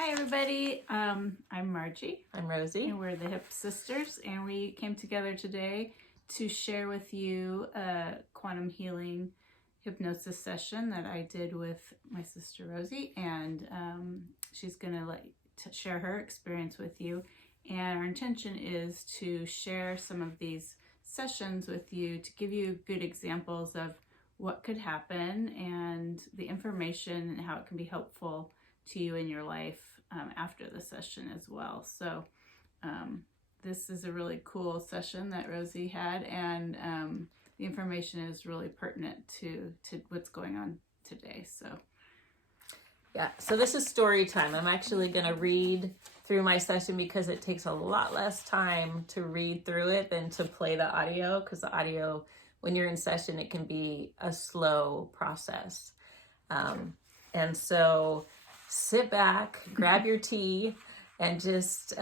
Hi everybody, I'm Margie. I'm Rosie. And we're the Hip Sisters, and we came together today to share with you a quantum healing hypnosis session that I did with my sister Rosie, and she's gonna share her experience with you. And our intention is to share some of these sessions with you to give you good examples of what could happen and the information and how it can be helpful to you in your life after the session as well. So this is a really cool session that Rosie had, and the information is really pertinent to what's going on today. So this is story time. I'm actually going to read through my session because it takes a lot less time to read through it than to play the audio, because the audio, when you're in session, it can be a slow process. And so sit back, grab your tea, and just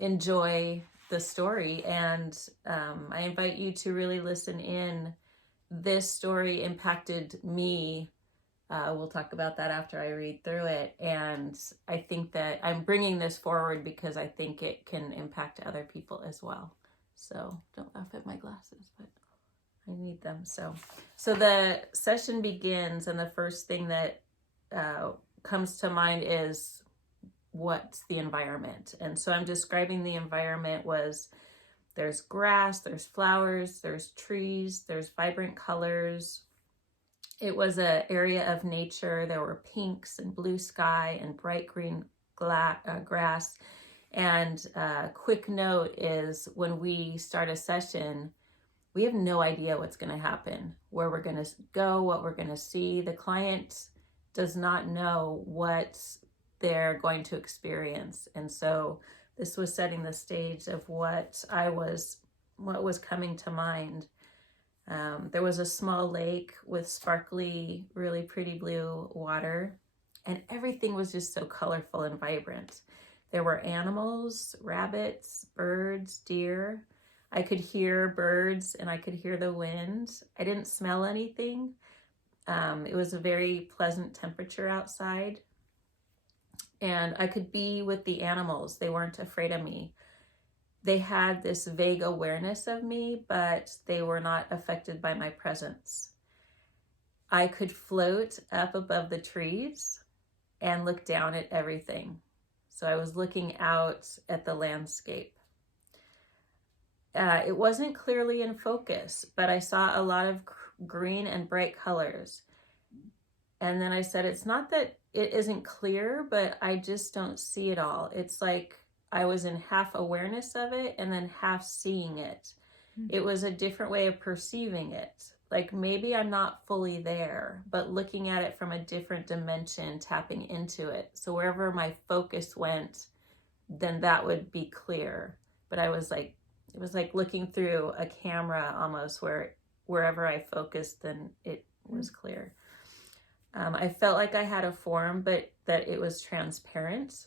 enjoy the story. And I invite you to really listen in. This story impacted me. We'll talk about that after I read through it. And I think that I'm bringing this forward because I think it can impact other people as well. So don't laugh at my glasses, but I need them. So the session begins, and the first thing that comes to mind is what's the environment. And so I'm describing the environment was there's grass, there's flowers, there's trees, there's vibrant colors. It was an area of nature. There were pinks and blue sky and bright green grass. And quick note is, when we start a session, we have no idea what's going to happen, where we're going to go, what we're going to see. The client does not know what they're going to experience. And so this was setting the stage of what was coming to mind. There was a small lake with sparkly, really pretty blue water, and everything was just so colorful and vibrant. There were animals, rabbits, birds, deer. I could hear birds and I could hear the wind. I didn't smell anything. It was a very pleasant temperature outside, and I could be with the animals. They weren't afraid of me. They had this vague awareness of me, but they were not affected by my presence. I could float up above the trees and look down at everything. So I was looking out at the landscape. It wasn't clearly in focus, but I saw a lot of green and bright colors. And then I said, it's not that it isn't clear, but I just don't see it all. It's like I was in half awareness of it and then half seeing it. It was a different way of perceiving it. Like maybe I'm not fully there, but looking at it from a different dimension, tapping into it. So wherever my focus went, then that would be clear. But it was like looking through a camera almost, where wherever I focused, then it was clear. I felt like I had a form, but that it was transparent.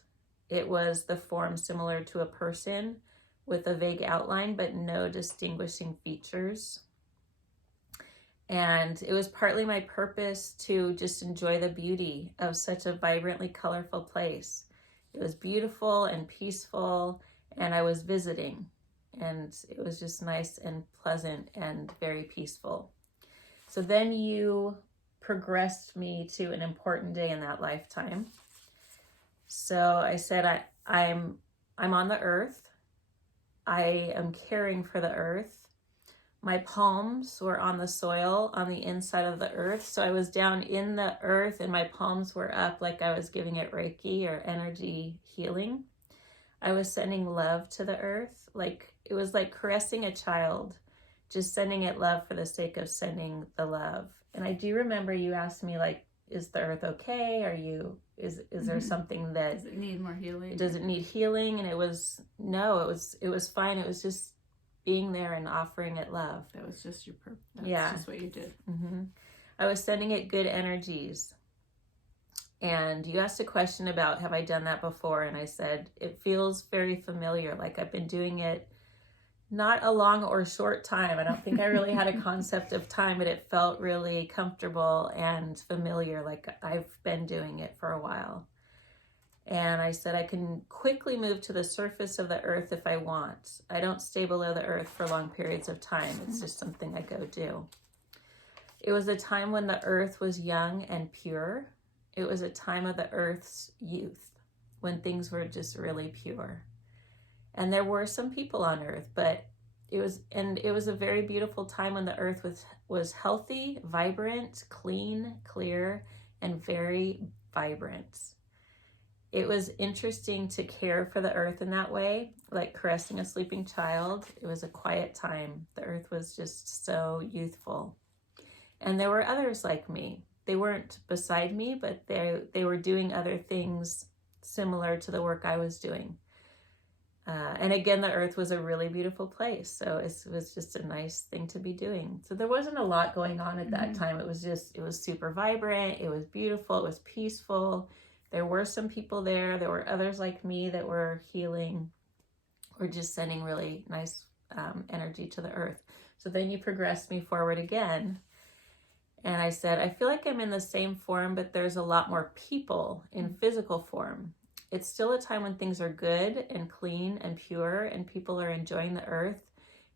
It was the form similar to a person with a vague outline, but no distinguishing features. And it was partly my purpose to just enjoy the beauty of such a vibrantly colorful place. It was beautiful and peaceful, and I was visiting, and it was just nice and pleasant and very peaceful. So then you progressed me to an important day in that lifetime. So I said, I'm on the earth. I am caring for the earth. My palms were on the soil on the inside of the earth. So I was down in the earth and my palms were up, like I was giving it Reiki or energy healing. I was sending love to the earth. Like it was like caressing a child, just sending it love for the sake of sending the love. And I do remember you asked me, like, is the earth okay? Is there something that... Does it need more healing? Does it need healing? And it was fine. It was just being there and offering it love. That was just your purpose. That's just what you did. Mm-hmm. I was sending it good energies. And you asked a question about, have I done that before? And I said, it feels very familiar. Like I've been doing it not a long or short time. I don't think I really had a concept of time, but it felt really comfortable and familiar, like I've been doing it for a while. And I said, I can quickly move to the surface of the earth if I want. I don't stay below the earth for long periods of time. It's just something I go do. It was a time when the earth was young and pure. It was a time of the earth's youth, when things were just really pure. And there were some people on earth, but it was a very beautiful time when the earth was healthy, vibrant, clean, clear, and very vibrant. It was interesting to care for the earth in that way, like caressing a sleeping child. It was a quiet time. The earth was just so youthful. And there were others like me. They weren't beside me, but they were doing other things similar to the work I was doing. And again, the earth was a really beautiful place. So it was just a nice thing to be doing. So there wasn't a lot going on at that time. It was super vibrant. It was beautiful. It was peaceful. There were some people there. There were others like me that were healing or just sending really nice energy to the earth. So then you progressed me forward again. And I said, I feel like I'm in the same form, but there's a lot more people in physical form. It's still a time when things are good and clean and pure and people are enjoying the earth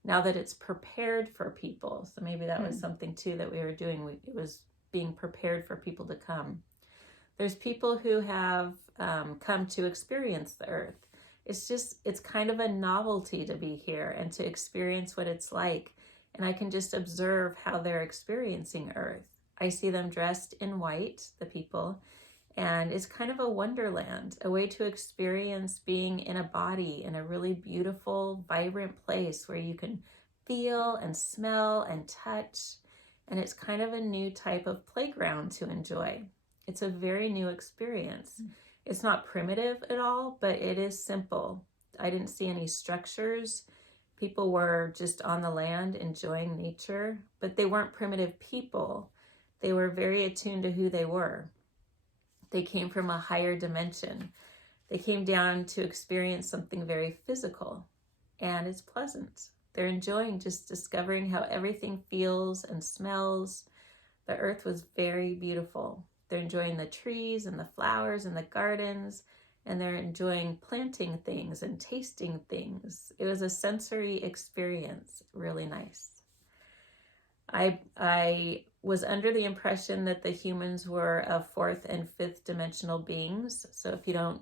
now that it's prepared for people. So maybe that was something too that we were doing. It was being prepared for people to come. There's people who have come to experience the earth. It's kind of a novelty to be here and to experience what it's like. And I can just observe how they're experiencing earth. I see them dressed in white, the people, and it's kind of a wonderland, a way to experience being in a body in a really beautiful, vibrant place where you can feel and smell and touch. And it's kind of a new type of playground to enjoy. It's a very new experience. It's not primitive at all, but it is simple. I didn't see any structures. People were just on the land enjoying nature, but they weren't primitive people. They were very attuned to who they were. They came from a higher dimension. They came down to experience something very physical, and it's pleasant. They're enjoying just discovering how everything feels and smells. The earth was very beautiful. They're enjoying the trees and the flowers and the gardens, and they're enjoying planting things and tasting things. It was a sensory experience, really nice. I was under the impression that the humans were of fourth and fifth dimensional beings. So if you don't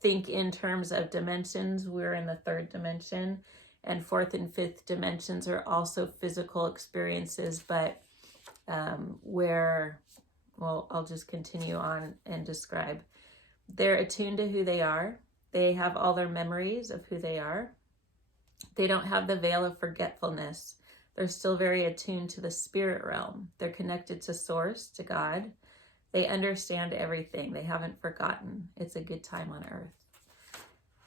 think in terms of dimensions, we're in the third dimension, and fourth and fifth dimensions are also physical experiences, but I'll just continue on and describe. They're attuned to who they are. They have all their memories of who they are. They don't have the veil of forgetfulness. They're still very attuned to the spirit realm. They're connected to Source, to God. They understand everything. They haven't forgotten. It's a good time on earth.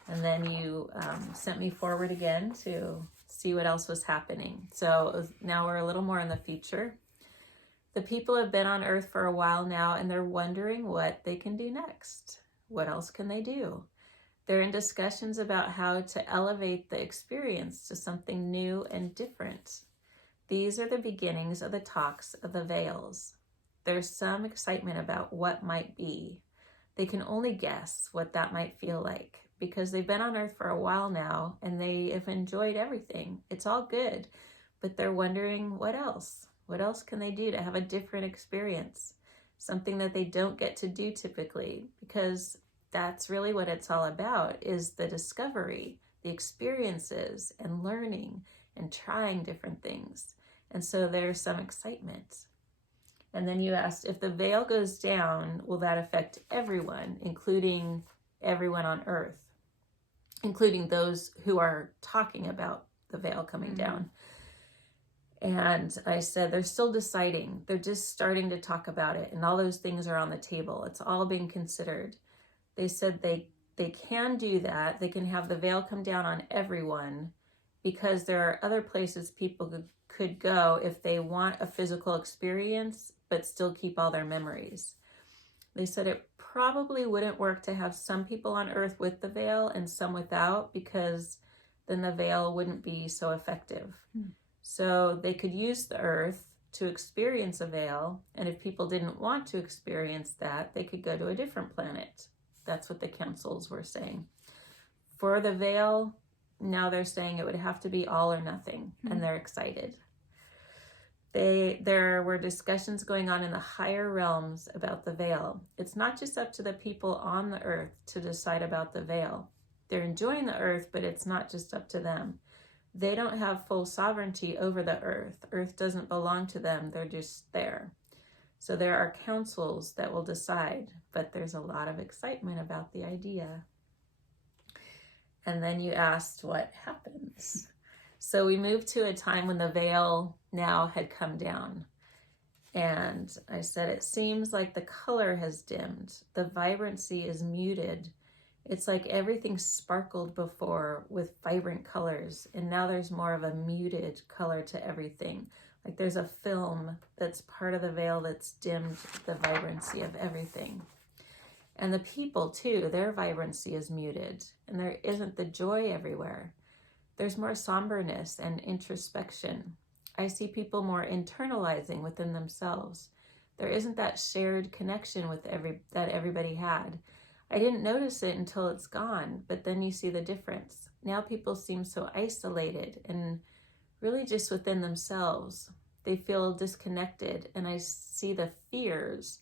And then you sent me forward again to see what else was happening. So now we're a little more in the future. The people have been on earth for a while now, and they're wondering what they can do next. What else can they do? They're in discussions about how to elevate the experience to something new and different. These are the beginnings of the talks of the veils. There's some excitement about what might be. They can only guess what that might feel like because they've been on earth for a while now and they have enjoyed everything. It's all good, but they're wondering what else? What else can they do to have a different experience? Something that they don't get to do typically, because that's really what it's all about, is the discovery, the experiences and learning and trying different things. And so there's some excitement. And then you asked, if the veil goes down, will that affect everyone, including everyone on earth, including those who are talking about the veil coming down? And I said, they're still deciding. They're just starting to talk about it. And all those things are on the table. It's all being considered. They said they can do that. They can have the veil come down on everyone because there are other places people could go if they want a physical experience, but still keep all their memories. They said it probably wouldn't work to have some people on earth with the veil and some without, because then the veil wouldn't be so effective. So they could use the earth to experience a veil, and if people didn't want to experience that, they could go to a different planet That's what the councils were saying. For the veil, now they're saying it would have to be all or nothing, and they're excited. There were discussions going on in the higher realms about the veil. It's not just up to the people on the earth to decide about the veil. They're enjoying the earth, but it's not just up to them. They don't have full sovereignty over the earth. Earth doesn't belong to them. They're just there. So there are councils that will decide, but there's a lot of excitement about the idea. And then you asked what happens. So we moved to a time when the veil now had come down. And I said, it seems like the color has dimmed. The vibrancy is muted. It's like everything sparkled before with vibrant colors. And now there's more of a muted color to everything. Like there's a film that's part of the veil that's dimmed the vibrancy of everything. And the people too, their vibrancy is muted. And there isn't the joy everywhere. There's more somberness and introspection. I see people more internalizing within themselves. There isn't that shared connection with that everybody had. I didn't notice it until it's gone, but then you see the difference. Now people seem so isolated and really just within themselves. They feel disconnected, and I see the fears,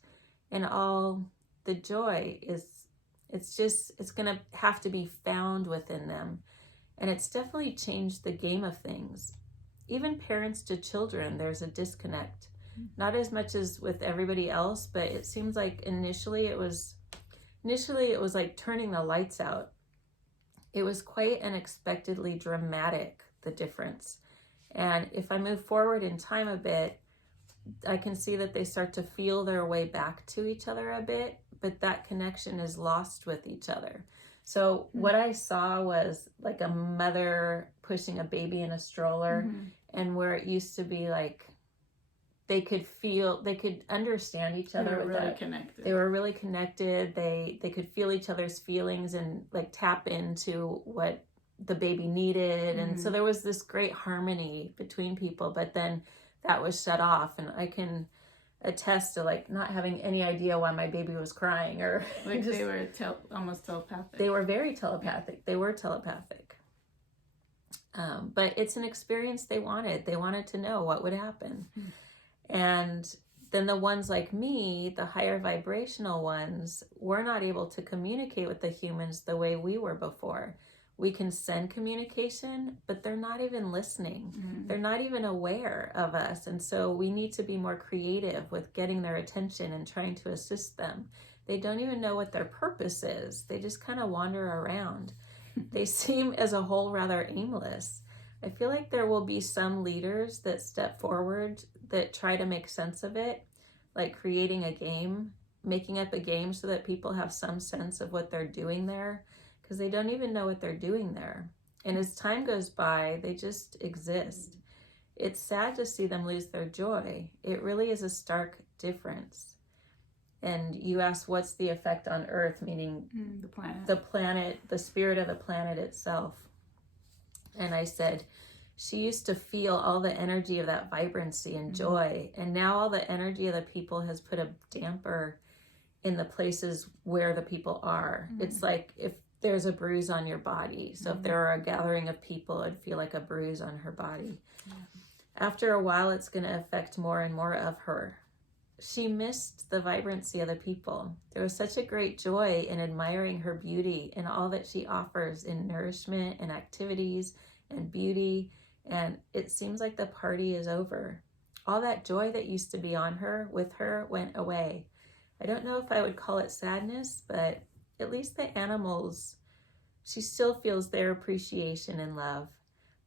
and all the joy it's going to have to be found within them. And it's definitely changed the game of things. Even parents to children, there's a disconnect. Not as much as with everybody else, but it seems like initially it was like turning the lights out. It was quite unexpectedly dramatic, the difference. And if I move forward in time a bit, I can see that they start to feel their way back to each other a bit, but that connection is lost with each other. So what I saw was like a mother pushing a baby in a stroller, and where it used to be like they could understand each other. They were really connected. They were really connected. They could feel each other's feelings and like tap into what the baby needed. And so there was this great harmony between people, but then that was shut off. And I can attest to like not having any idea why my baby was crying, or like they were almost telepathic. They were very telepathic. They were telepathic. But it's an experience they wanted. They wanted to know what would happen. And then the ones like me, the higher vibrational ones, were not able to communicate with the humans the way we were before. We can send communication, but they're not even listening. They're not even aware of us. And so we need to be more creative with getting their attention and trying to assist them. They don't even know what their purpose is. They just kind of wander around. They seem as a whole rather aimless. I feel like there will be some leaders that step forward that try to make sense of it, like creating a game, making up a game so that people have some sense of what they're doing there, because they don't even know what they're doing there. And as time goes by, they just exist. It's sad to see them lose their joy. It really is a stark difference. And you asked, what's the effect on Earth, meaning the planet, the spirit of the planet itself. And I said, she used to feel all the energy of that vibrancy and joy. And now all the energy of the people has put a damper in the places where the people are. It's like if there's a bruise on your body. So if there are a gathering of people, it'd feel like a bruise on her body. After a while, it's going to affect more and more of her. She missed the vibrancy of the people. There was such a great joy in admiring her beauty and all that she offers in nourishment and activities and beauty. And it seems like the party is over. All that joy that used to be on her, with her, went away. I don't know if I would call it sadness, but at least the animals, she still feels their appreciation and love.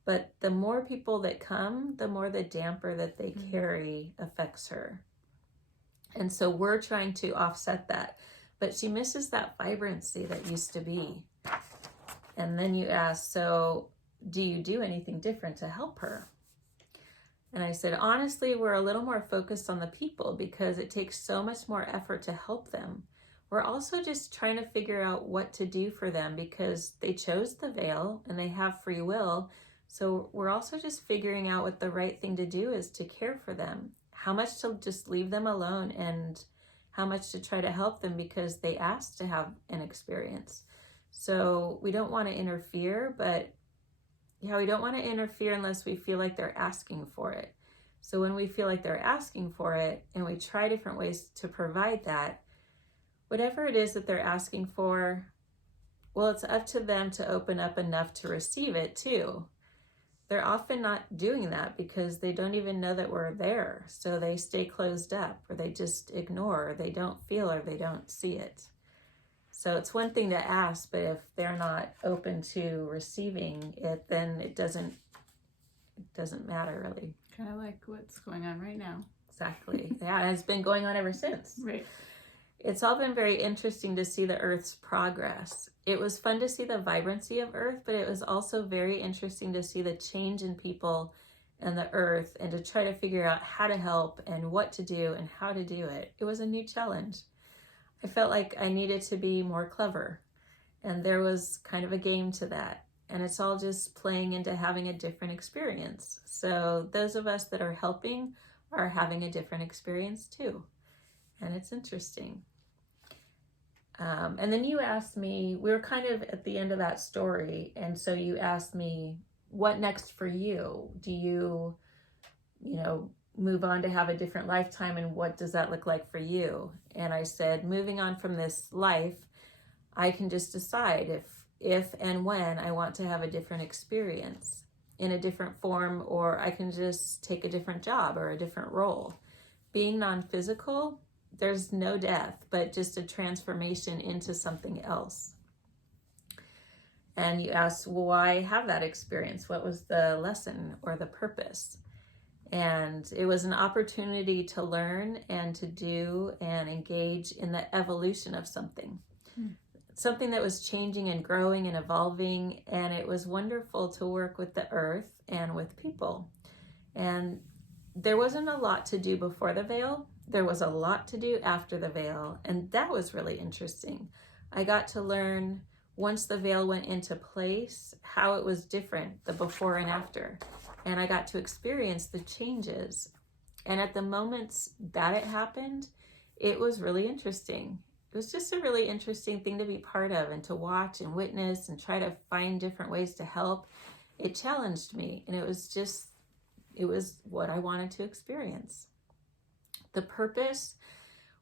But the more people that come, the more the damper that they carry affects her. And so we're trying to offset that. But she misses that vibrancy that used to be. And then you ask, so do you do anything different to help her? And I said, honestly, we're a little more focused on the people because it takes so much more effort to help them. We're also just trying to figure out what to do for them because they chose the veil and they have free will. So we're also just figuring out what the right thing to do is to care for them. How much to just leave them alone and how much to try to help them because they asked to have an experience. So we don't want to interfere, but yeah, we don't want to interfere unless we feel like they're asking for it. So when we feel like they're asking for it and we try different ways to provide that, whatever it is that they're asking for, well, it's up to them to open up enough to receive it too. They're often not doing that because they don't even know that we're there. So they stay closed up, or they just ignore, or they don't feel, or they don't see it. So it's one thing to ask, but if they're not open to receiving it, then it doesn't matter really. Kind of like what's going on right now. Exactly. Yeah, and it's been going on ever since. Right. It's all been very interesting to see the Earth's progress. It was fun to see the vibrancy of Earth, but it was also very interesting to see the change in people and the Earth, and to try to figure out how to help and what to do and how to do it. It was a new challenge. I felt like I needed to be more clever, and there was kind of a game to that. And it's all just playing into having a different experience. So those of us that are helping are having a different experience too. And it's interesting. And then you asked me, we were kind of at the end of that story. And so you asked me, what next for you? Do you move on to have a different lifetime? And what does that look like for you? And I said, moving on from this life, I can just decide if and when I want to have a different experience in a different form, or I can just take a different job or a different role. Being non-physical, there's no death, but just a transformation into something else. And you asked, well, why have that experience? What was the lesson or the purpose? And it was an opportunity to learn and to do and engage in the evolution of something. Something that was changing and growing and evolving, and it was wonderful to work with the earth and with people. And there wasn't a lot to do before the veil. There was a lot to do after the veil, and that was really interesting. I got to learn, once the veil went into place, how it was different, the before and after. And I got to experience the changes. And at the moments that it happened, it was really interesting. It was just a really interesting thing to be part of and to watch and witness and try to find different ways to help. It challenged me, and it was what I wanted to experience. The purpose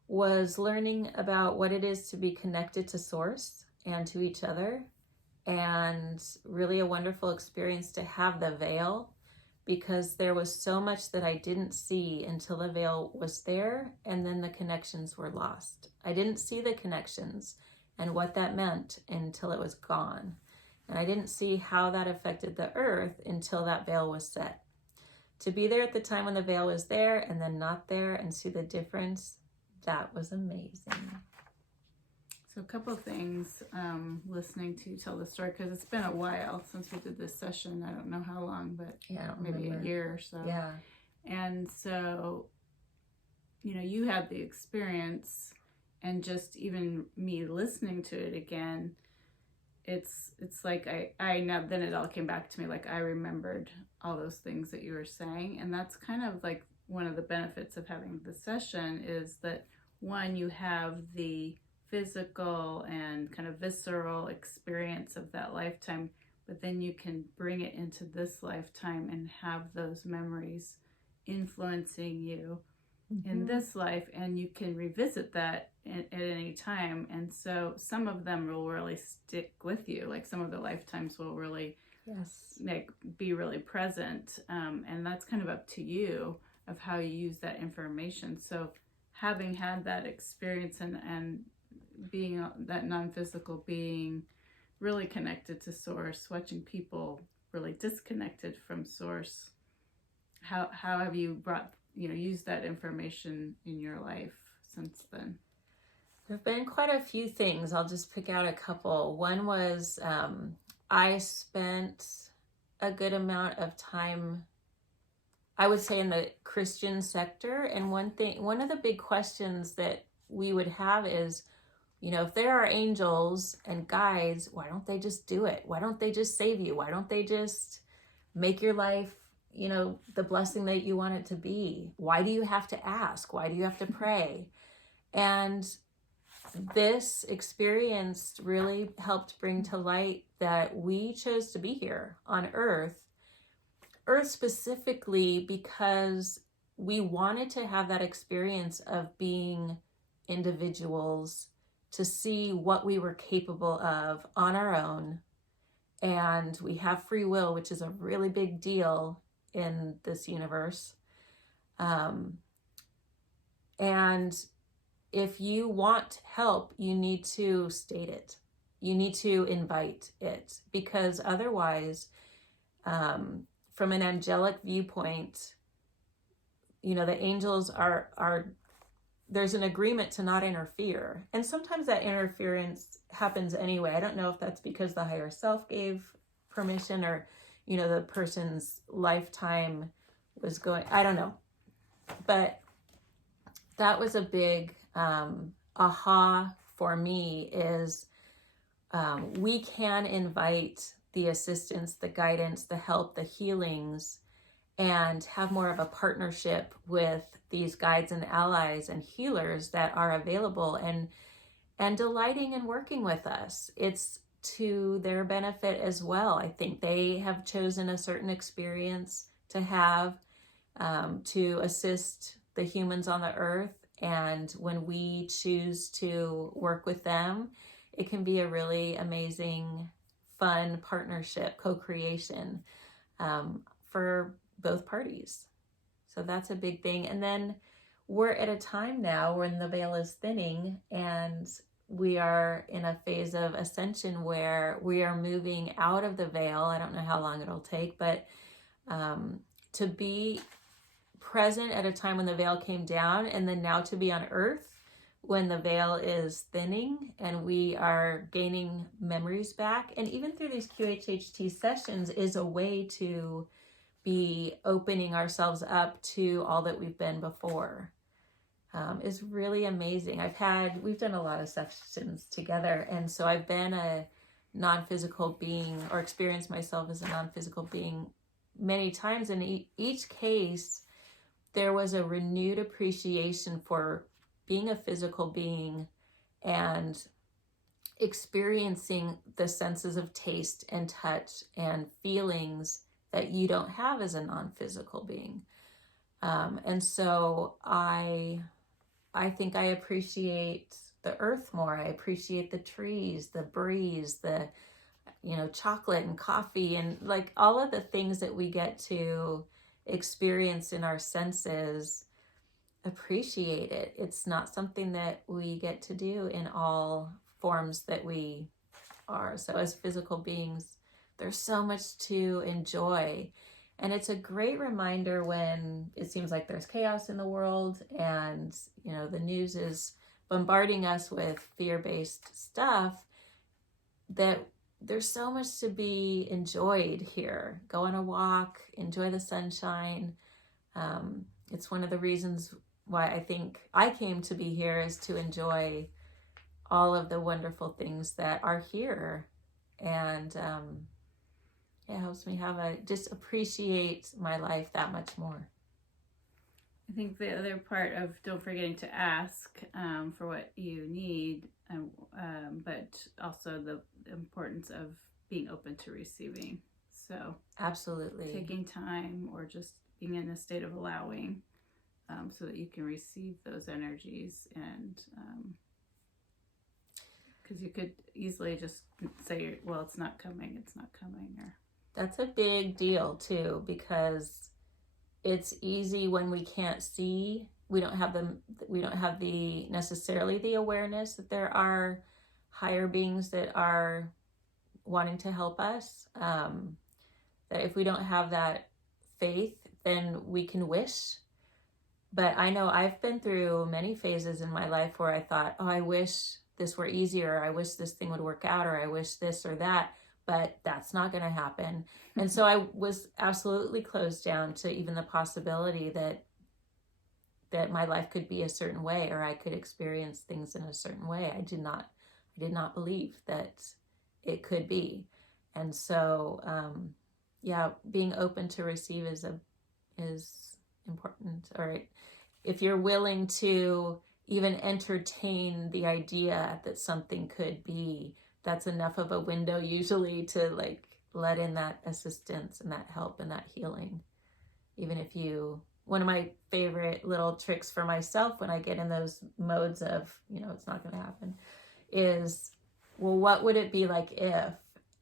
was learning about what it is to be connected to Source and to each other, and really a wonderful experience to have the veil, because there was so much that I didn't see until the veil was there, and then the connections were lost. I didn't see the connections and what that meant until it was gone. And I didn't see how that affected the earth until that veil was set. To be there at the time when the veil was there and then not there and see the difference, that was amazing. So a couple of things, listening to you tell the story, because it's been a while since we did this session. I don't know how long, but Yeah, maybe a year or so. Yeah. And so, you had the experience, and just even me listening to it again, it's like I now, then it all came back to me, like I remembered all those things that you were saying. And that's kind of like one of the benefits of having the session, is that one, you have the physical and kind of visceral experience of that lifetime, but then you can bring it into this lifetime and have those memories influencing you in this life, and you can revisit that at any time. And so some of them will really stick with you, like some of the lifetimes will really be really present, and that's kind of up to you of how you use that information. So having had that experience and being that non-physical being, really connected to Source, watching people really disconnected from Source, how have you brought, used that information in your life since then? There have been quite a few things. I'll just pick out a couple. One was I spent a good amount of time, I would say, in the Christian sector. And one of the big questions that we would have is, if there are angels and guides, why don't they just do it? Why don't they just save you? Why don't they just make your life, the blessing that you want it to be? Why do you have to ask? Why do you have to pray? And this experience really helped bring to light that we chose to be here on Earth specifically because we wanted to have that experience of being individuals, to see what we were capable of on our own. And we have free will, which is a really big deal in this universe. And if you want help, you need to state it. You need to invite it, because otherwise, from an angelic viewpoint, the angels are there's an agreement to not interfere. And sometimes that interference happens anyway. I don't know if that's because the higher self gave permission, or, the person's lifetime was going, I don't know. But that was a big aha for me, is we can invite the assistance, the guidance, the help, the healings, and have more of a partnership with these guides and allies and healers that are available and delighting in working with us. It's to their benefit as well. I think they have chosen a certain experience to have, to assist the humans on the earth. And when we choose to work with them, it can be a really amazing, fun partnership, co-creation for both parties. So that's a big thing. And then we're at a time now when the veil is thinning, and we are in a phase of ascension where we are moving out of the veil. I don't know how long it'll take, but to be present at a time when the veil came down, and then now to be on earth when the veil is thinning and we are gaining memories back. And even through these QHHT sessions is a way to be opening ourselves up to all that we've been before. Is really amazing. We've done a lot of sessions together, and so I've been a non-physical being, or experienced myself as a non-physical being many times. In each case, there was a renewed appreciation for being a physical being and experiencing the senses of taste and touch and feelings that you don't have as a non-physical being. And so I think I appreciate the earth more. I appreciate the trees, the breeze, the, chocolate and coffee, and like all of the things that we get to experience in our senses. Appreciate it. It's not something that we get to do in all forms that we are. So as physical beings, there's so much to enjoy. And it's a great reminder when it seems like there's chaos in the world and, the news is bombarding us with fear-based stuff, that there's so much to be enjoyed here. Go on a walk, enjoy the sunshine. It's one of the reasons why I think I came to be here, is to enjoy all of the wonderful things that are here. And it helps me just appreciate my life that much more. I think the other part of don't forgetting to ask for what you need, but also the importance of being open to receiving. So absolutely, taking time, or just being in a state of allowing, so that you can receive those energies. And because you could easily just say, well, it's not coming, or that's a big deal too, because it's easy when we can't see. We don't have necessarily the awareness that there are higher beings that are wanting to help us. That if we don't have that faith, then we can wish. But I know I've been through many phases in my life where I thought, oh, I wish this were easier. I wish this thing would work out, or I wish this or that. But that's not going to happen. And so I was absolutely closed down to even the possibility that my life could be a certain way, or I could experience things in a certain way. I did not believe that it could be. And so, being open to receive is important. Or if you're willing to even entertain the idea that something could be, that's enough of a window usually to like let in that assistance and that help and that healing. Even if you, one of my favorite little tricks for myself when I get in those modes of, you know, it's not going to happen, is, well, what would it be like if?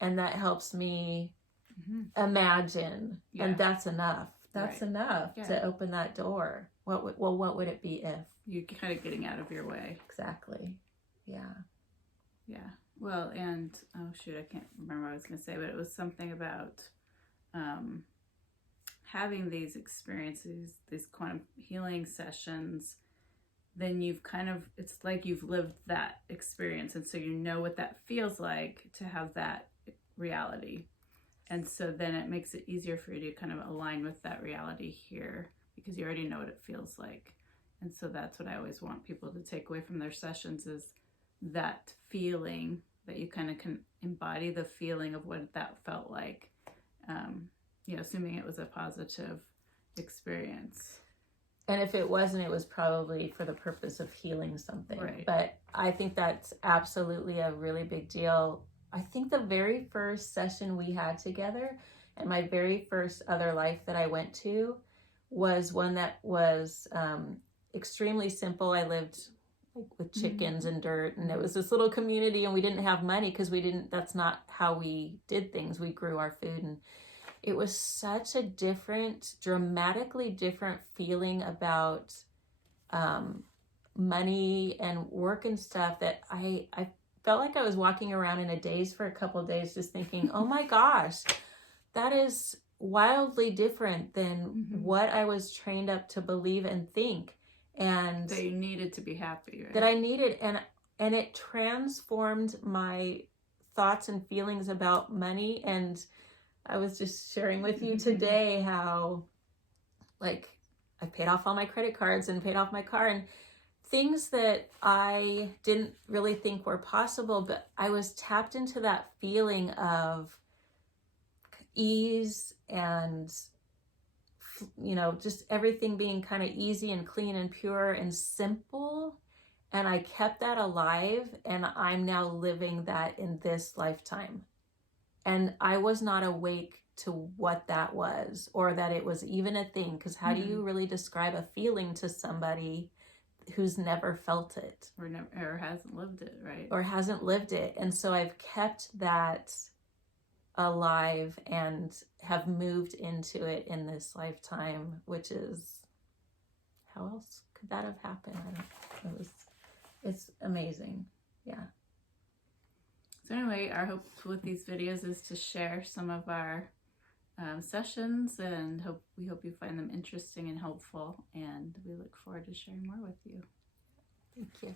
And that helps me imagine. Yeah. And that's enough. That's Right. enough Yeah. to open that door. What would it be if? You're kind of getting out of your way. Exactly. Yeah. Yeah. Well, and oh shoot, I can't remember what I was going to say, but it was something about having these experiences, these quantum healing sessions. Then you've kind of, it's like you've lived that experience, and so you know what that feels like to have that reality. And so then it makes it easier for you to kind of align with that reality here, because you already know what it feels like. And so that's what I always want people to take away from their sessions, is that feeling, that you kind of can embody the feeling of what that felt like, you know, assuming it was a positive experience. And if it wasn't, it was probably for the purpose of healing something. Right. But I think that's absolutely a really big deal. I think the very first session we had together and my very first other life that I went to was one that was extremely simple. I lived like with chickens and dirt, and it was this little community, and we didn't have money because that's not how we did things. We grew our food, and it was such a different, dramatically different feeling about money and work and stuff, that I felt like I was walking around in a daze for a couple of days, just thinking, oh my gosh, that is wildly different than what I was trained up to believe and think. And that you needed to be happy, right? That I needed, and it transformed my thoughts and feelings about money. And I was just sharing with you today how, like, I paid off all my credit cards and paid off my car, and things that I didn't really think were possible, but I was tapped into that feeling of ease and, you know, just everything being kind of easy and clean and pure and simple. And I kept that alive, and I'm now living that in this lifetime. And I was not awake to what that was, or that it was even a thing, because how do you really describe a feeling to somebody who's never felt it? Or hasn't lived it, right? Or hasn't lived it. And so I've kept that alive and have moved into it in this lifetime, which is, how else could that have happened? It's amazing. Yeah. So anyway, our hope with these videos is to share some of our sessions, and we hope you find them interesting and helpful, and we look forward to sharing more with you. Thank you.